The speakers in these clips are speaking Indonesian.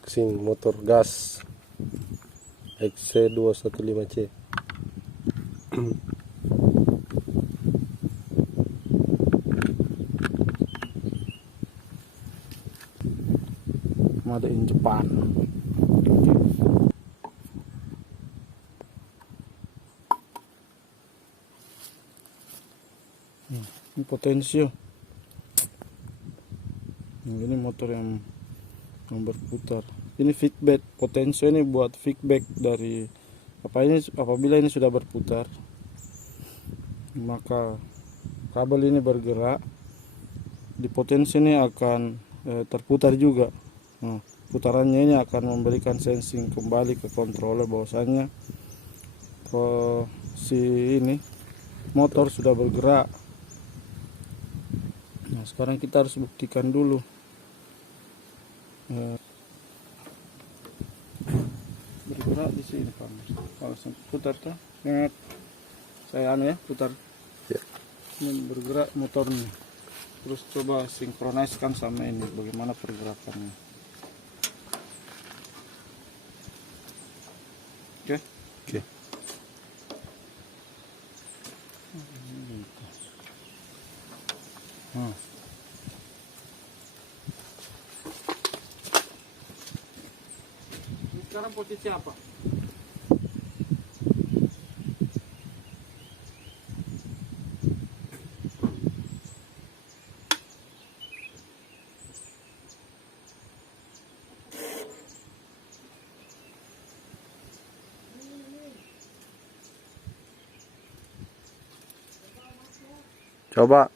unboxing motor gas XC215C. Made in Japan. Ini potensio. Ini motor yang berputar. Ini feedback. Potensio ini buat feedback dari apabila ini sudah berputar, maka kabel ini bergerak. Di potensio ini akan terputar juga. Nah, putarannya ini akan memberikan sensing kembali ke controller bahwasanya si ini motor sudah bergerak. Nah, sekarang kita harus buktikan dulu. Bergerak di sini, Pak. Kalau sampai putar tuh, saya putar. Ya. Ini bergerak motornya. Terus coba sinkroniskan sama ini, bagaimana pergerakannya. Oke. Oke. Nah. Sekarang posisi apa? Coba.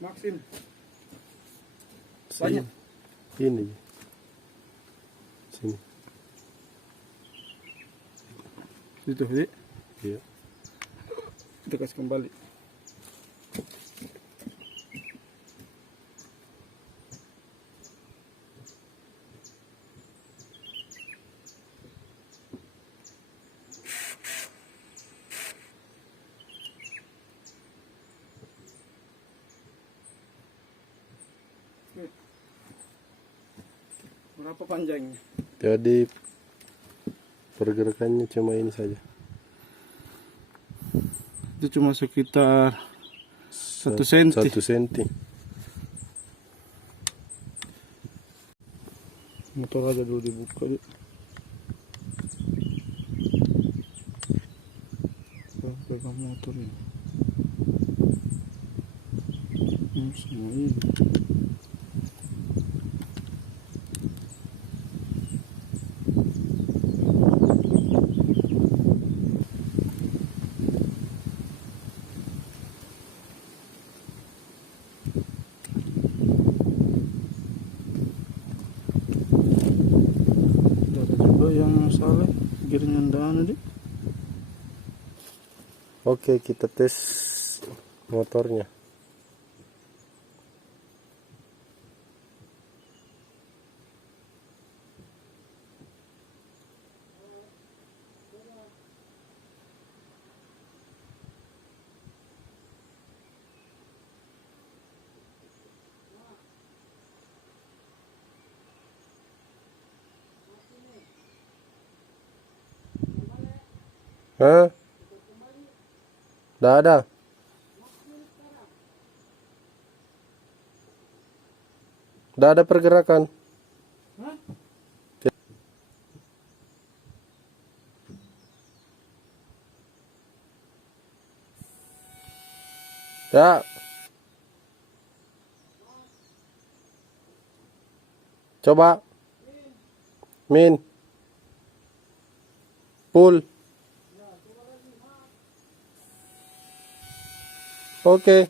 Maxim. Banyak. Ini. Sini. Itu, Dik. Iya. Kita kasih kembali. Berapa panjangnya? Jadi pergerakannya cuma ini saja. Itu cuma sekitar 1 senti. 1 senti. Motor aja dulu dibuka, Dik. Pegang motornya. Semua ini. Yang salah gearnya ndak Dik. Oke, kita tes motornya. Hah? Nggak ada. Nggak ada pergerakan. Hah? Ya. Coba. Min. full. Oke.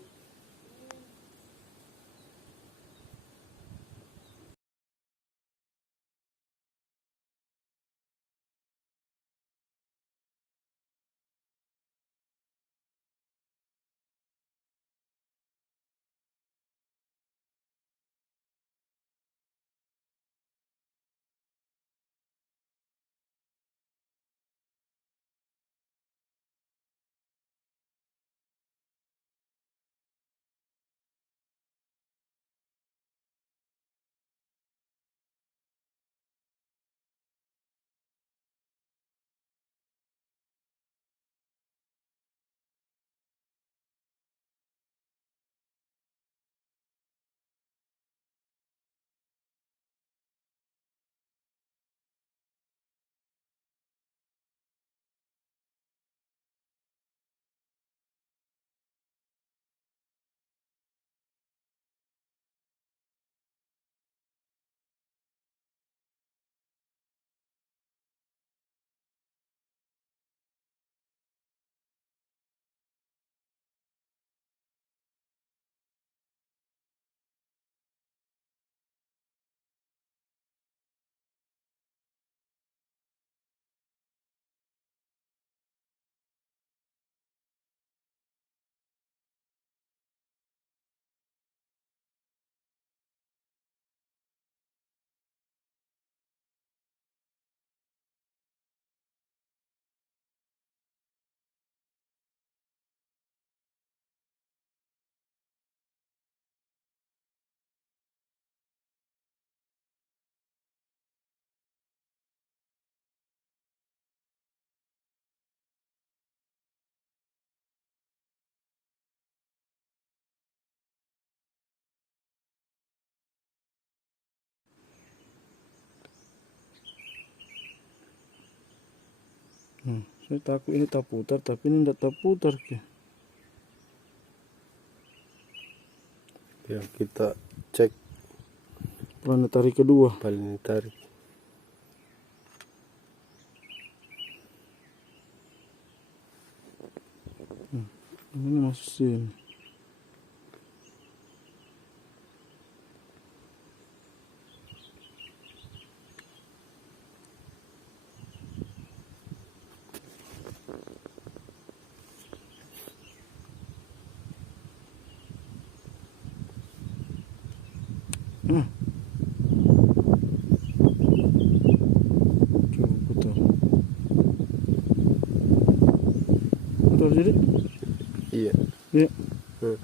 Saya takut ini tak putar, tapi ini tidak tak putar ke. Ya, kita cek Planetari kedua. planetari. Ini masih sini. Coba putar. Putar jadi? Iya. Ya. Hmm.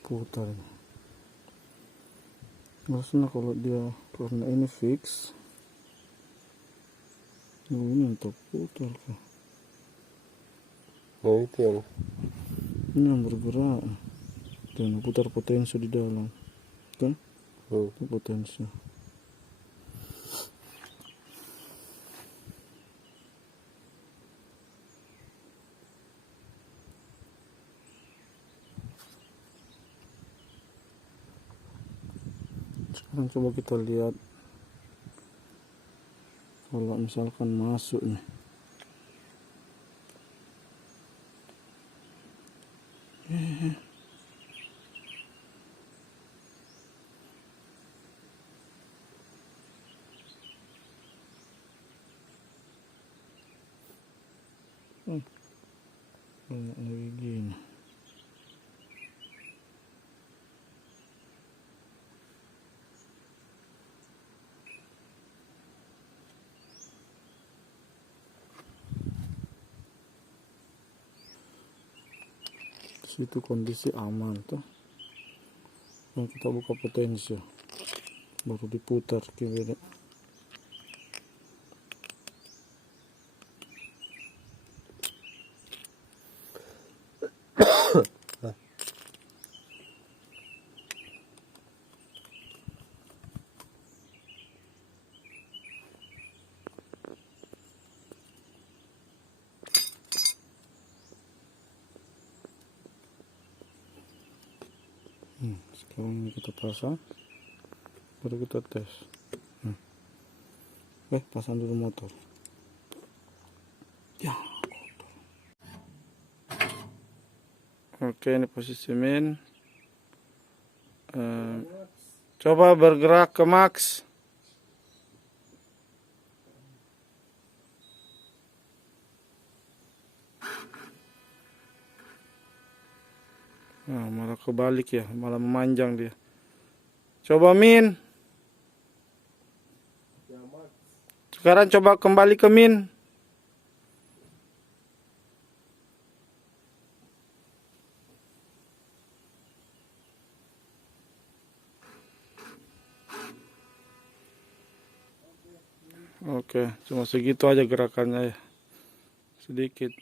Putar. Harusnya kalau dia karena ini fix. Ini untuk putar kah? Nah, itu yang Ini yang bergerak. Dan putar potensi di dalam. Kan? Itu potensi. Sekarang coba kita lihat kalau misalkan masuk nih. Banyak lagi gini. Situ kondisi aman tuh. Yang kita buka potensi baru diputar kiri. Sekarang ini kita pasang, baru kita tes. Pasang dulu motor. Ya. Oke, ini posisi Min. Coba bergerak ke Max. Nah, malah kebalik ya, malah memanjang dia. Coba Min. Sekarang coba kembali ke Min. Oke, cuma segitu aja gerakannya ya. Sedikit.